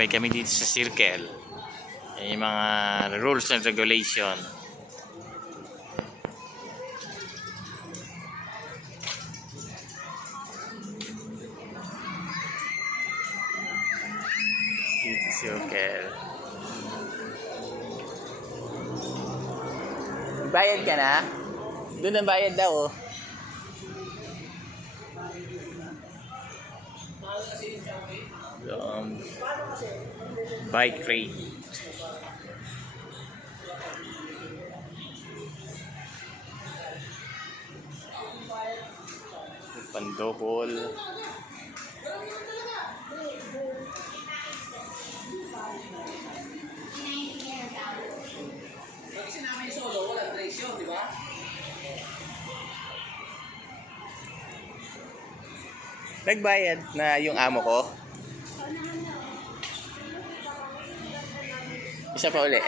Nagbike kami dito sa Circle. Yan yung mga rules and regulation. Dito sa Circle. Bayad ka na? Doon ang bayad daw oh. Bike rate. Pandokol. Kasi namin solo, walang presyo, di ba? Nagbayad na yung amo ko. Isa pa uli.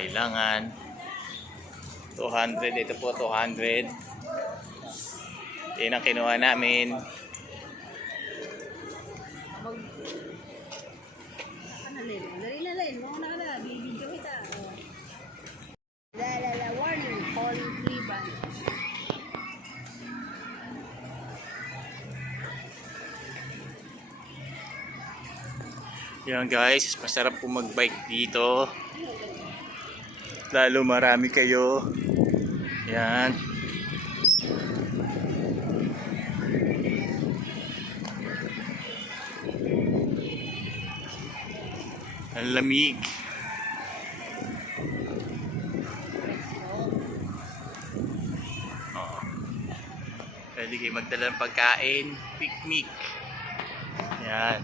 Kailangan 200. Ito po 200. Yan ang kinuha namin. Warning, calling free brand. Yan guys, masarap po magbike dito. Lalo marami kayo. Yan. Ang lamig. Pwede kayo magdala ng pagkain, picnic. Yan.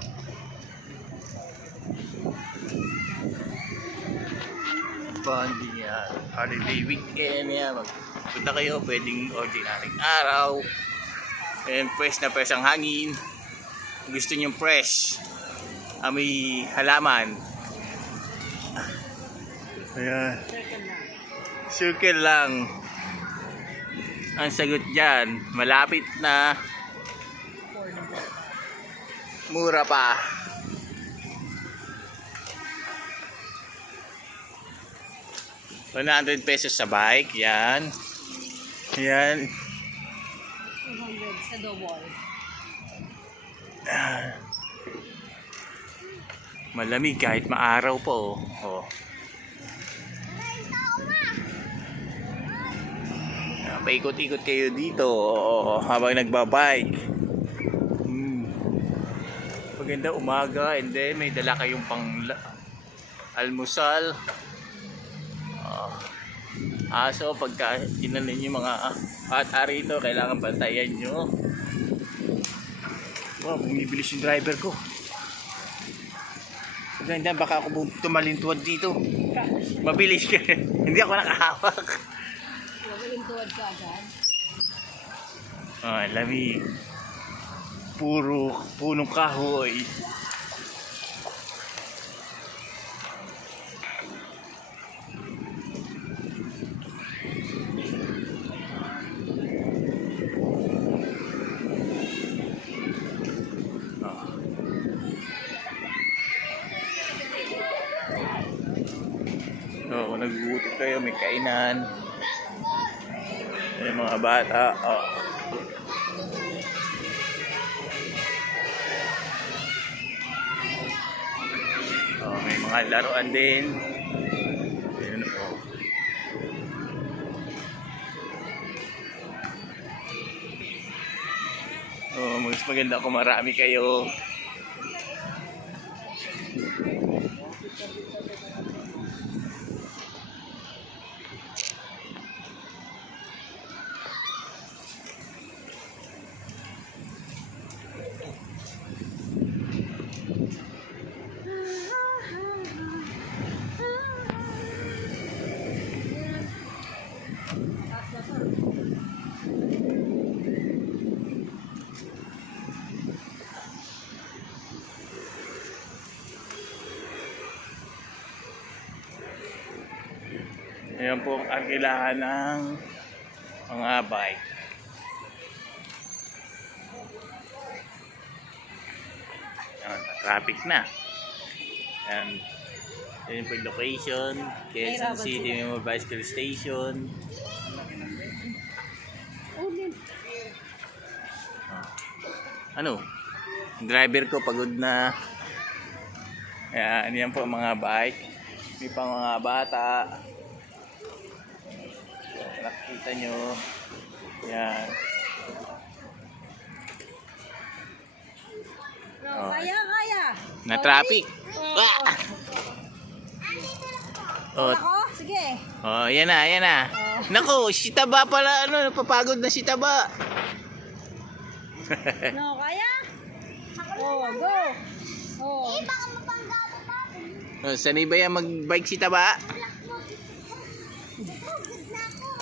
Bonding yan. Holiday weekend yan. Magpunta kayo, pwedeng ordinary araw. And fresh na fresh ang hangin. Gusto nyo fresh. May halaman. Ayan. Circle lang. Ang sagot dyan, malapit na, mura pa. ₱100 sa bike, yan. Yan. 200 sa double. Malamig kahit maaraw po. Oh. Paikot-ikot kayo dito habang nagbabike. Maganda umaga and then may dala kayong pang almusal. So pagka inanin yung mga bata rito, kailangan bantayan nyo. Bumibilis yung driver ko. Maganda, baka ako tumalintuad dito. Mabilis ka. Hindi ako nakahawak. Tuwad ka agad. Lamig. Puro punong kahoy. Kung nagugutom kayo, may kainan. May mga bata. May mga laruan din. Ayun po. Mas maganda kung marami kayo. Ayan po ang arkilahan ng mga bike. Ayan, traffic na. Ayan. Ayan po yung location. Quezon City Memorial Bicycle Station. Ano? Yung driver ko pagod na. Ayan, yan po ang mga bike. May pang mga bata. Nakikita nyo. Yan. Oh. Kaya. Na traffic. Ah! Oh, Ako? Sige. oh, yan na, yan na. Naku, si Taba pala, ano, napapagod na si Taba. No, kaya? Oh, go. Oh. Oh, sanay ba yan mag-bike si Taba?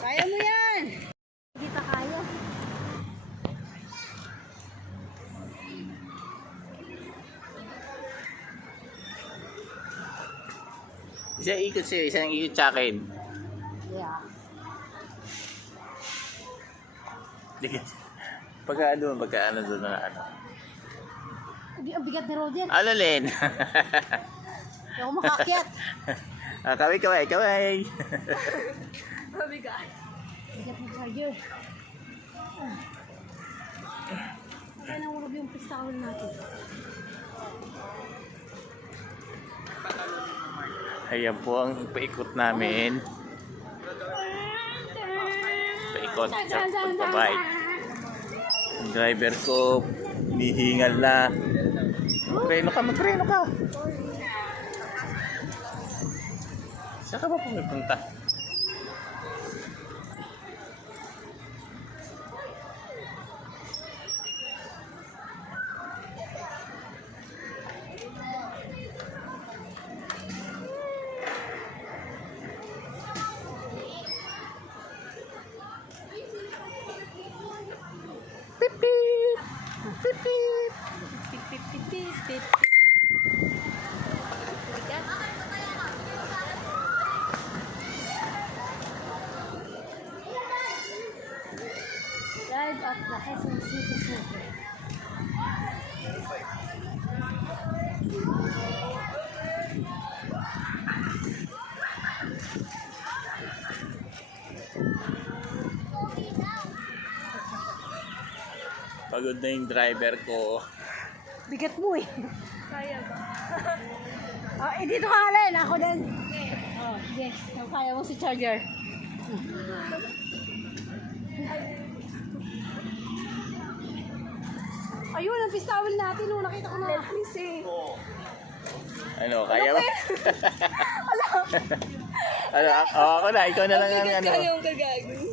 Kaya mo yan. Hindi pa kaya. Isang ikot sa'yo, isang ikot sa akin. Yeah. Pagka ano doon na ano. Ang bigat ni Roger. Ano, Len? Hindi ako makakyat. Kaway. Bigat ni Roger. Kaya nangurog yung pistakol natin. Ayan po ang paikot namin. Paikot sa pagbabike. Ang driver ko, hinihingal na. Magpreno ka. Saan ka ba pumipunta? Drive up the Quezon City Center. Pagod na yung driver ko. Bigat mo eh. Kaya ba? Dito ka alin. Ako din. Oh, sige. Kaya mo si Charger. Ayun, ang pistawil natin. Oh, nakita ko na. Please eh. Ano, kaya ba? Ano, ako na, ikaw na lang ang ano. Yung kagagawin.